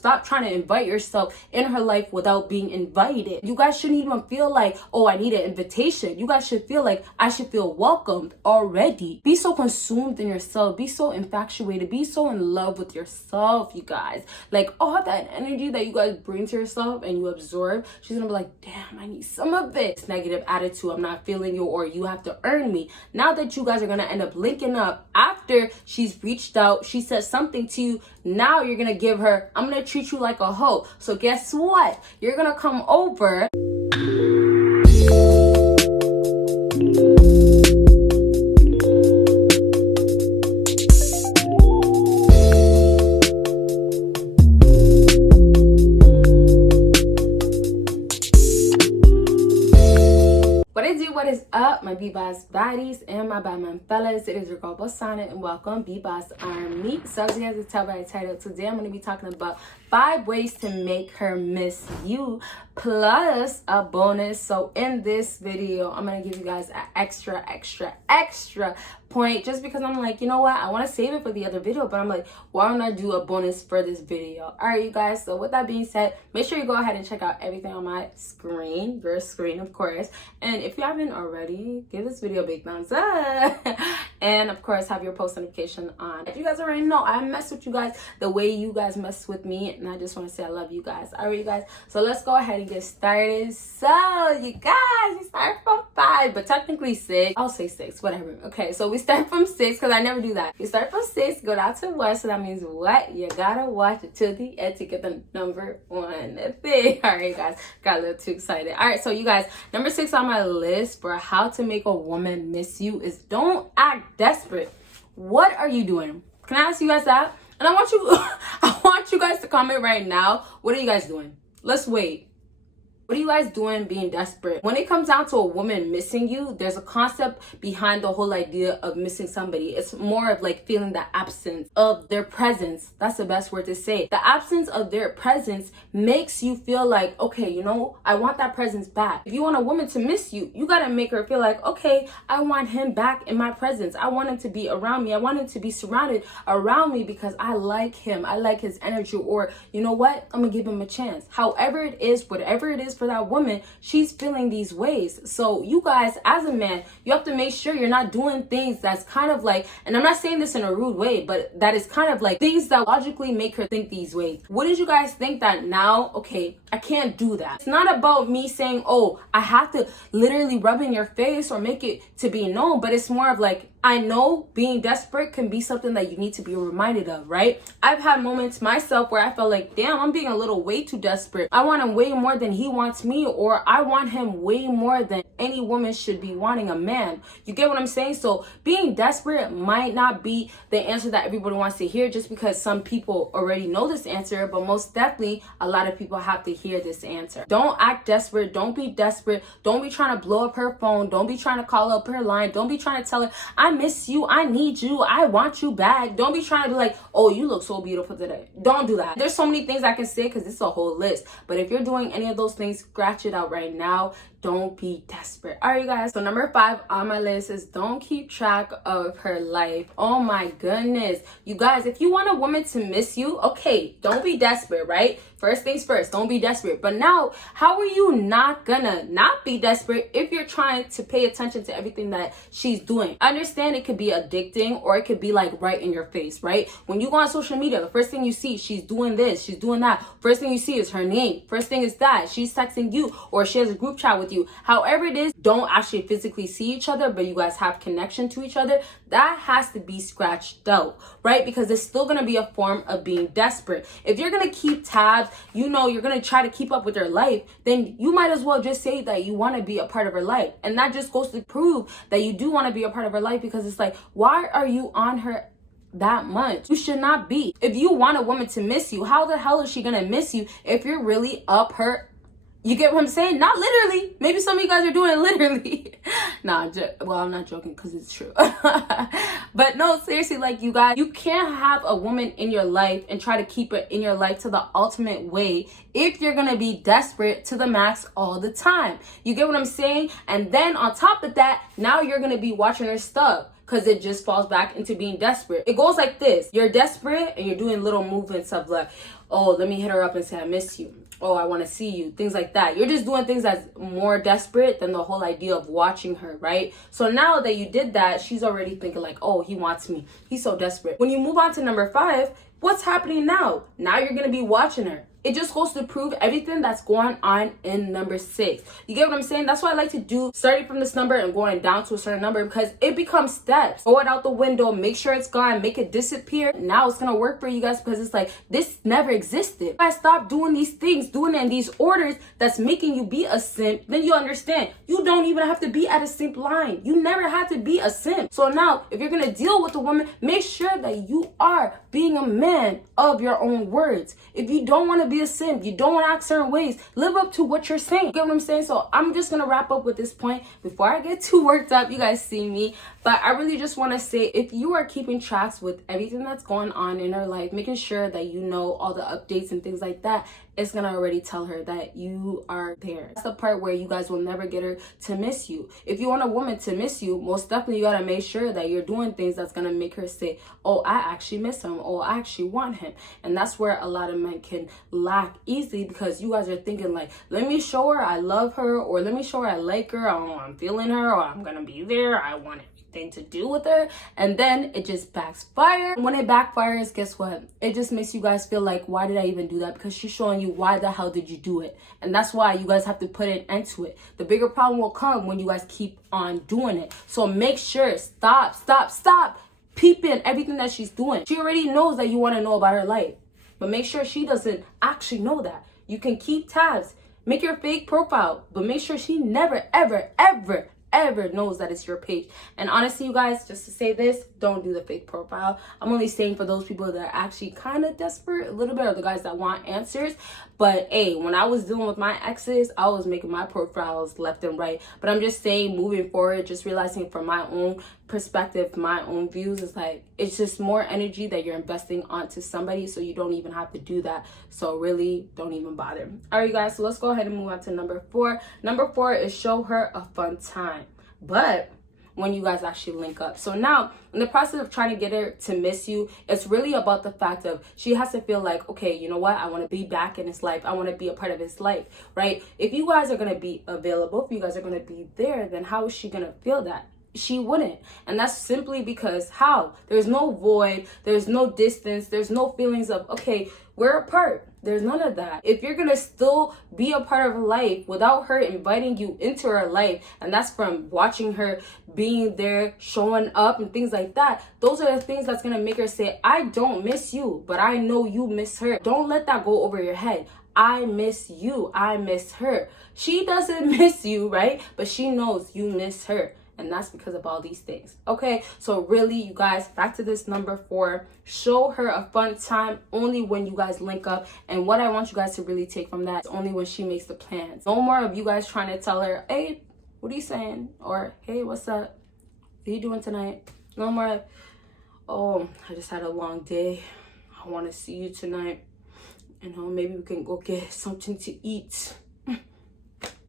stop trying to invite yourself in her life without being invited. You guys shouldn't even feel like, oh, I need an invitation. You guys should feel like I should feel welcomed already. Be so consumed in yourself. Be so infatuated. Be so in love with yourself, you guys. Like, all that energy that you guys bring to yourself and you absorb, she's gonna be like, damn, I need some of it. It's negative attitude. I'm not feeling you, or you have to earn me. Now that you guys are gonna end up linking up after she's reached out, she said something to you, now you're gonna give her, I'm gonna treat you like a hoe. So guess what? You're gonna come over. What is up, my BBossBaddies and my bad man fellas? It is your girl Bosana, and welcome BBossArmy. So as you guys can tell by the title, today I'm going to be talking about 5 ways to make her miss you, plus a bonus. So in this video, I'm going to give you guys an extra point, just because I'm like, you know what, I want to save it for the other video, but I'm like, why don't I do a bonus for this video? All right, you guys, so with that being said, make sure you go ahead and check out everything on my screen, your screen, of course. And if you haven't already, give this video a big thumbs up and of course have your post notification on. If you guys already know, I mess with you guys the way you guys mess with me, and I just want to say I love you guys. All right, you guys, so let's go ahead and get started. So you guys, we start from 5, but technically 6. I'll say 6, whatever. Okay, so we start from 6 because I never do that. We start from 6, go down to 1, so that means what? You gotta watch it till the end to get the number 1 thing. All right, guys, got a little too excited. All right, so you guys, number 6 on my list for how to make a woman miss you is don't act desperate. What are you doing? Can I ask you guys that? And I want you guys to comment right now. What are you guys doing? Let's wait. What are you guys doing being desperate? When it comes down to a woman missing you, there's a concept behind the whole idea of missing somebody. It's more of like feeling the absence of their presence. That's the best word to say. The absence of their presence makes you feel like, okay, you know, I want that presence back. If you want a woman to miss you, you gotta make her feel like, okay, I want him back in my presence. I want him to be around me. I want him to be surrounded around me because I like him. I like his energy, or you know what? I'm gonna give him a chance. However it is, whatever it is for that woman, she's feeling these ways. So you guys, as a man, you have to make sure you're not doing things that's kind of like, and I'm not saying this in a rude way, but that is kind of like things that logically make her think these ways. Wouldn't you guys think that now, okay, I can't do that? It's not about me saying, oh, I have to literally rub in your face or make it to be known, but it's more of like, I know being desperate can be something that you need to be reminded of, right? I've had moments myself where I felt like, damn, I'm being a little way too desperate. I want him way more than he wants me, or I want him way more than any woman should be wanting a man. You get what I'm saying? So being desperate might not be the answer that everybody wants to hear, just because some people already know this answer, but most definitely a lot of people have to hear this answer. Don't act desperate. Don't be desperate. Don't be trying to blow up her phone. Don't be trying to call up her line. Don't be trying to tell her, I miss you, I need you, I want you back. Don't be trying to be like, oh, you look so beautiful today. Don't do that. There's so many things I can say because it's a whole list, but if you're doing any of those things, scratch it out right now. Don't be desperate. All right, you guys, so number 5 on my list is don't keep track of her life. Oh my goodness, you guys, if you want a woman to miss you, okay, don't be desperate, right? First things first, don't be desperate. But now, how are you not gonna not be desperate if you're trying to pay attention to everything that she's doing? I understand it could be addicting, or it could be like right in your face, right? When you go on social media, the first thing you see, she's doing this, she's doing that. First thing you see is her name. First thing is that she's texting you, or she has a group chat with you. However it is, don't actually physically see each other, but you guys have connection to each other. That has to be scratched out, right? Because it's still going to be a form of being desperate. If you're going to keep tabs, you know, you're going to try to keep up with her life, then you might as well just say that you want to be a part of her life. And that just goes to prove that you do want to be a part of her life, because it's like, why are you on her that much? You should not be. If you want a woman to miss you, how the hell is she going to miss you if you're really up her? You get what I'm saying? Not literally. Maybe some of you guys are doing it literally. Nah, well, I'm not joking because it's true. But no, seriously, like, you guys, you can't have a woman in your life and try to keep her in your life to the ultimate way if you're going to be desperate to the max all the time. You get what I'm saying? And then on top of that, now you're going to be watching her stuff, because it just falls back into being desperate. It goes like this. You're desperate and you're doing little movements of like, oh, let me hit her up and say I miss you. Oh, I want to see you. Things like that. You're just doing things that's more desperate than the whole idea of watching her, right? So now that you did that, she's already thinking like, oh, he wants me. He's so desperate. When you move on to number 5, what's happening now? Now you're going to be watching her. It just goes to prove everything that's going on in number 6. You get what I'm saying? That's why I like to do starting from this number and going down to a certain number, because it becomes steps. Throw it out the window, make sure it's gone, make it disappear. Now it's going to work for you guys, because it's like, this never existed. If I stop doing these things, doing it in these orders that's making you be a simp, then you understand. You don't even have to be at a simp line. You never have to be a simp. So now, if you're going to deal with a woman, make sure that you are being a man of your own words. If you don't want to be a simp, you don't want to act certain ways, live up to what you're saying. You get what I'm saying? So I'm just gonna wrap up with this point before I get too worked up. You guys see me, but I really just want to say, if you are keeping tracks with everything that's going on in her life, making sure that you know all the updates and things like that, it's gonna already tell her that you are there. That's the part where you guys will never get her to miss you. If you want a woman to miss you, most definitely you gotta make sure that you're doing things that's gonna make her say, oh, I actually miss him, oh, I actually want him. And that's where a lot of men can lack easily, because you guys are thinking like, let me show her I love her, or let me show her I like her, oh, I'm feeling her, or I'm gonna be there, I want everything to do with her, and then it just backfires. When it backfires, guess what? It just makes you guys feel like, why did I even do that? Because she's showing you, why the hell did you do it? And that's why you guys have to put an end to it. The bigger problem will come when you guys keep on doing it. So make sure, stop peeping everything that she's doing. She already knows that you want to know about her life, but make sure she doesn't actually know that. You can keep tabs, make your fake profile, but make sure she never, ever knows that it's your page. And honestly, you guys, just to say this, don't do the fake profile. I'm only saying for those people that are actually kind of desperate a little bit, or the guys that want answers. But hey, when I was dealing with my exes, I was making my profiles left and right. But I'm just saying, moving forward, just realizing from my own perspective, my own views, is like, it's just more energy that you're investing onto somebody, so you don't even have to do that. So really, don't even bother. All right, guys, so let's go ahead and move on to number 4. Number 4 is show her a fun time, but when you guys actually link up. So now, in the process of trying to get her to miss you, it's really about the fact of, she has to feel like, okay, you know what, I want to be back in his life, I want to be a part of his life, right? If you guys are going to be available, if you guys are going to be there, then how is she going to feel that? She wouldn't. And that's simply because, how? There's no void, there's no distance, there's no feelings of, okay, we're apart. There's none of that. If you're gonna still be a part of her life without her inviting you into her life, and that's from watching her being there, showing up and things like that, those are the things that's gonna make her say, I don't miss you, but I know you miss her. Don't let that go over your head. I miss you, I miss her. She doesn't miss you, right? But she knows you miss her. And that's because of all these things. Okay, so really, you guys, back to this number 4. Show her a fun time only when you guys link up. And what I want you guys to really take from that is only when she makes the plans. No more of you guys trying to tell her, hey, what are you saying? Or, hey, what's up? What are you doing tonight? No more of, oh, I just had a long day, I want to see you tonight. You know, maybe we can go get something to eat.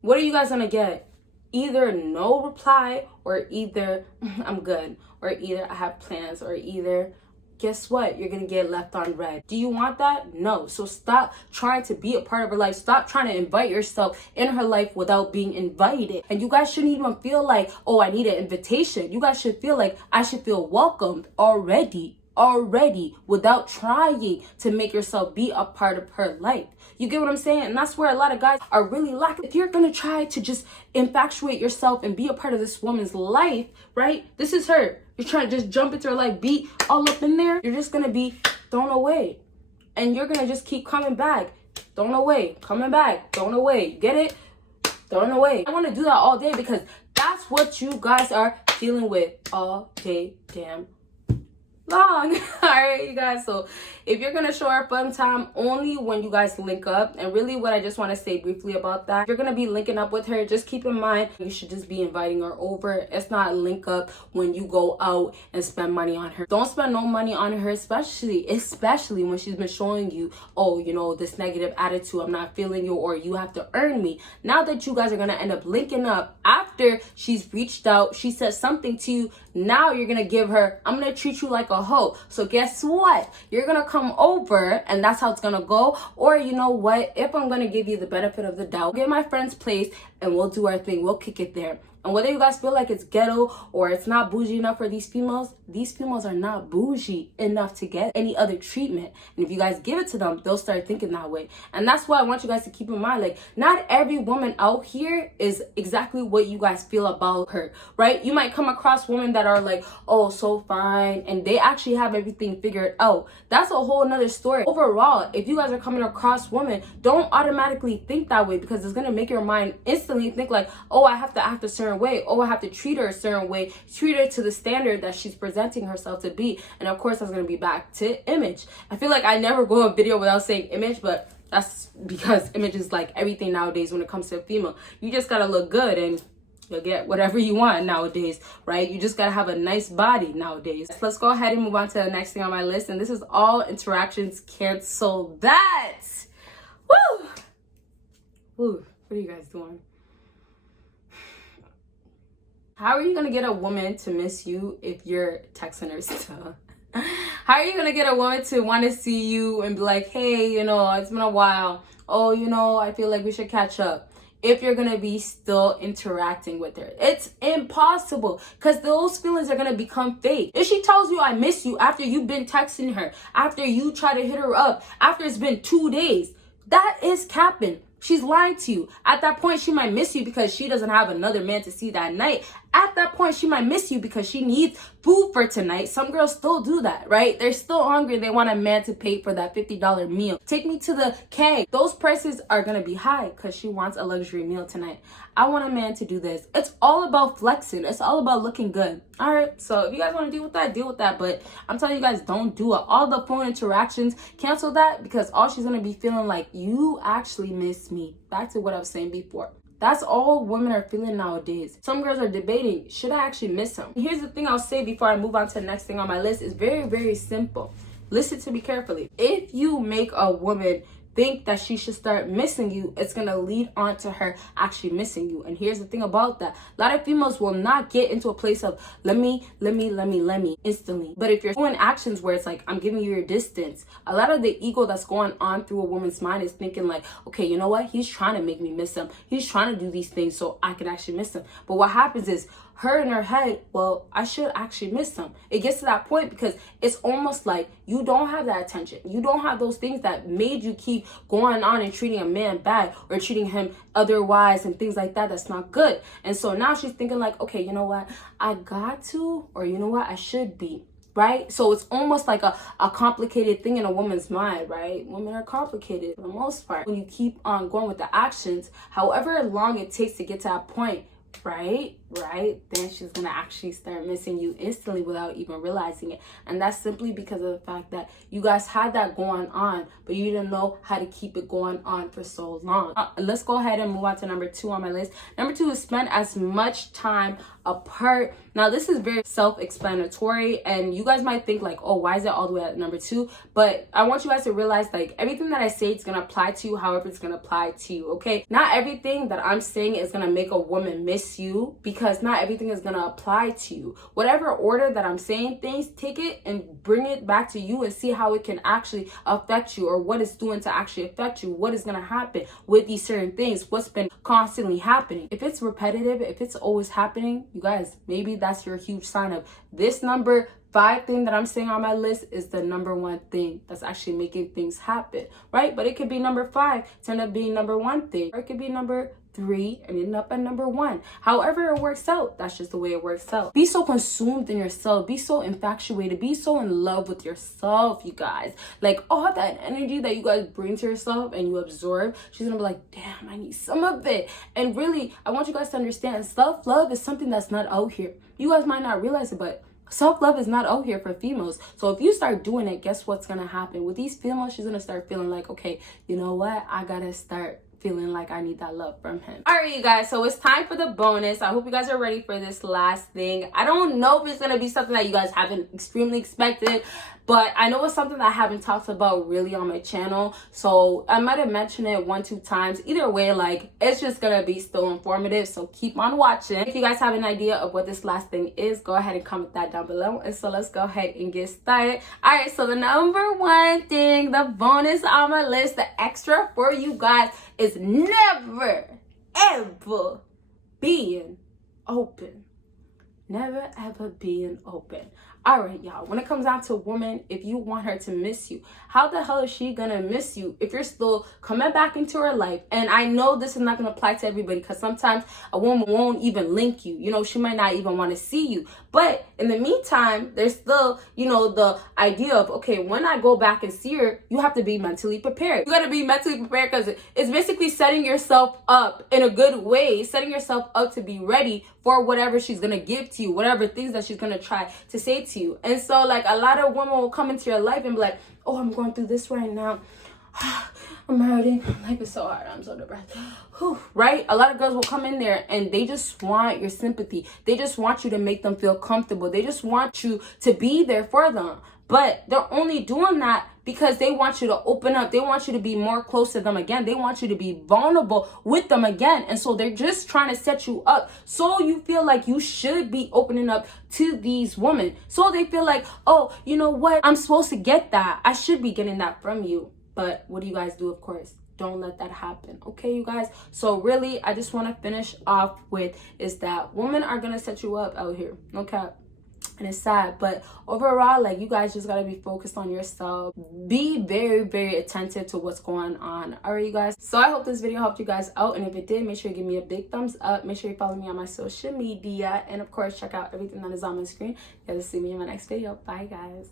What are you guys gonna get? Either no reply, or either I'm good, or either I have plans, or either guess what, you're gonna get left on red. Do you want that? No. So stop trying to be a part of her life. Stop trying to invite yourself in her life without being invited. And you guys shouldn't even feel like, oh, I need an invitation. You guys should feel like, I should feel welcomed already without trying to make yourself be a part of her life. You get what I'm saying? And that's where a lot of guys are really lacking. If you're gonna try to just infatuate yourself and be a part of this woman's life, right? This is her. You're trying to just jump into her life, be all up in there. You're just gonna be thrown away. And you're gonna just keep coming back. Thrown away, coming back, thrown away. Get it? Thrown away. I wanna do that all day, because that's what you guys are dealing with all day damn long. All right, you guys, so if you're gonna show her fun time only when you guys link up, and really what I just want to say briefly about that, if you're gonna be linking up with her, just keep in mind you should just be inviting her over. It's not link up when you go out and spend money on her. Don't spend no money on her, especially when she's been showing you, oh, you know, this negative attitude, I'm not feeling you, or you have to earn me. Now that you guys are gonna end up linking up after she's reached out, she said something to you, now you're gonna give her, I'm gonna treat you like a hoe. So guess what? You're gonna come come over and that's how it's gonna go. Or you know what, if I'm gonna give you the benefit of the doubt, get my friend's place and we'll do our thing, we'll kick it there. And whether you guys feel like it's ghetto or it's not bougie enough for these females are not bougie enough to get any other treatment. And if you guys give it to them, they'll start thinking that way. And that's why I want you guys to keep in mind, like, not every woman out here is exactly what you guys feel about her, right? You might come across women that are like, oh, so fine, and they actually have everything figured out. That's a whole nother story. Overall, if you guys are coming across women, don't automatically think that way, because it's gonna make your mind instantly think like, oh, I have to act a certain way, oh, I have to treat her a certain way, treat her to the standard that she's presenting herself to be. And of course, that's going to be back to image. I feel like I never go a video without saying image, but that's because image is like everything nowadays when it comes to a female. You just got to look good and you'll get whatever you want nowadays, right? You just got to have a nice body nowadays. Let's go ahead and move on to the next thing on my list. And this is all interactions cancel that. Woo! Woo, what are you guys doing? How are you going to get a woman to miss you if you're texting her still? How are you going to get a woman to want to see you and be like, hey, you know, it's been a while. Oh, you know, I feel like we should catch up. If you're going to be still interacting with her, it's impossible, because those feelings are going to become fake. If she tells you I miss you after you've been texting her, after you try to hit her up, after it's been 2 days, that is capping. She's lying to you. At that point, she might miss you because she doesn't have another man to see that night. At that point, she might miss you because she needs food for tonight. Some girls still do that, right? They're still hungry. They want a man to pay for that $50 meal. Take me to the keg. Those prices are going to be high because she wants a luxury meal tonight. I want a man to do this. It's all about flexing. It's all about looking good. All right. So if you guys want to deal with that, deal with that. But I'm telling you guys, don't do it. All the phone interactions, cancel that, because all she's going to be feeling like, you actually miss me. Back to what I was saying before. That's all women are feeling nowadays. Some girls are debating, should I actually miss him? Here's the thing I'll say before I move on to the next thing on my list. It's very, very simple. Listen to me carefully. If you make a woman think that she should start missing you, it's gonna lead on to her actually missing you. And here's the thing about that. A lot of females will not get into a place of let me instantly. But if you're doing actions where it's like, I'm giving you your distance, a lot of the ego that's going on through a woman's mind is thinking like, okay, you know what? He's trying to make me miss him. He's trying to do these things so I can actually miss him. But what happens is, her in her head, well, I should actually miss him. It gets to that point because it's almost like you don't have that attention. You don't have those things that made you keep going on and treating a man bad or treating him otherwise and things like that. That's not good. And so now she's thinking like, okay, you know what? I got to, or you know what? I should be. Right? So it's almost like a complicated thing in a woman's mind, right? Women are complicated for the most part. When you keep on going with the actions, however long it takes to get to that point, right, then she's gonna actually start missing you instantly without even realizing it. And that's simply because of the fact that you guys had that going on, but you didn't know how to keep it going on for so long. Let's go ahead and move on to number 2 on my list. Number 2 is spend as much time apart. Now this is very self-explanatory, and you guys might think like, oh, why is it all the way at number 2? But I want you guys to realize like everything that I say is gonna apply to you however it's gonna apply to you. Okay, not everything that I'm saying is gonna make a woman miss you, because not everything is gonna apply to you. Whatever order that I'm saying things, take it and bring it back to you and see how it can actually affect you, or what it's doing to actually affect you, what is gonna happen with these certain things, what's been constantly happening. If it's repetitive, if it's always happening, you guys, maybe that's your huge sign of this number 5 thing that I'm saying on my list is the number 1 thing that's actually making things happen, right? But it could be number 5 turn up being number 1 thing, or it could be number 3 and end up at number 1. However it works out, that's just the way it works out. Be so consumed in yourself, be so infatuated, be so in love with yourself, you guys. Like all that energy that you guys bring to yourself and you absorb, she's gonna be like, damn, I need some of it. And really, I want you guys to understand, self-love is something that's not out here. You guys might not realize it, but self-love is not out here for females. So if you start doing it, guess what's gonna happen with these females? She's gonna start feeling like, okay, you know what, I gotta start feeling like I need that love from him. All right, you guys, so it's time for the bonus. I hope you guys are ready for this last thing. I don't know if it's gonna be something that you guys haven't extremely expected, but I know it's something that I haven't talked about really on my channel, so I might have mentioned it 1-2 times. Either way, like, it's just gonna be still informative, so keep on watching. If you guys have an idea of what this last thing is, go ahead and comment that down below. And so let's go ahead and get started. All right, so the number one thing, the bonus on my list, the extra for you guys, is never ever being open. Never ever being open. All right, y'all, when it comes down to a woman, if you want her to miss you, how the hell is she gonna miss you if you're still coming back into her life? And I know this is not gonna apply to everybody, because sometimes a woman won't even link you. You know, she might not even want to see you. But in the meantime, there's still, you know, the idea of, okay, when I go back and see her, you have to be mentally prepared. You gotta be mentally prepared, because it's basically setting yourself up in a good way, setting yourself up to be ready for whatever she's gonna give to you, whatever things that she's gonna try to say to you. And so, like, a lot of women will come into your life and be like, oh, I'm going through this right now. I'm hurting. Life is so hard. I'm so depressed. Whew, right? A lot of girls will come in there and they just want your sympathy. They just want you to make them feel comfortable. They just want you to be there for them. But they're only doing that because they want you to open up. They want you to be more close to them again. They want you to be vulnerable with them again. And so they're just trying to set you up so you feel like you should be opening up to these women. So they feel like, oh, you know what? I'm supposed to get that. I should be getting that from you. But what do you guys do? Of course, don't let that happen. Okay, you guys? So really, I just want to finish off with is that women are going to set you up out here. Okay? And it's sad, but overall, like, you guys just gotta be focused on yourself. Be very, very attentive to what's going on. All right, you guys? So I hope this video helped you guys out, and if it did, make sure you give me a big thumbs up. Make sure you follow me on my social media, and of course, check out everything that is on my screen. You guys will see me in my next video. Bye, guys.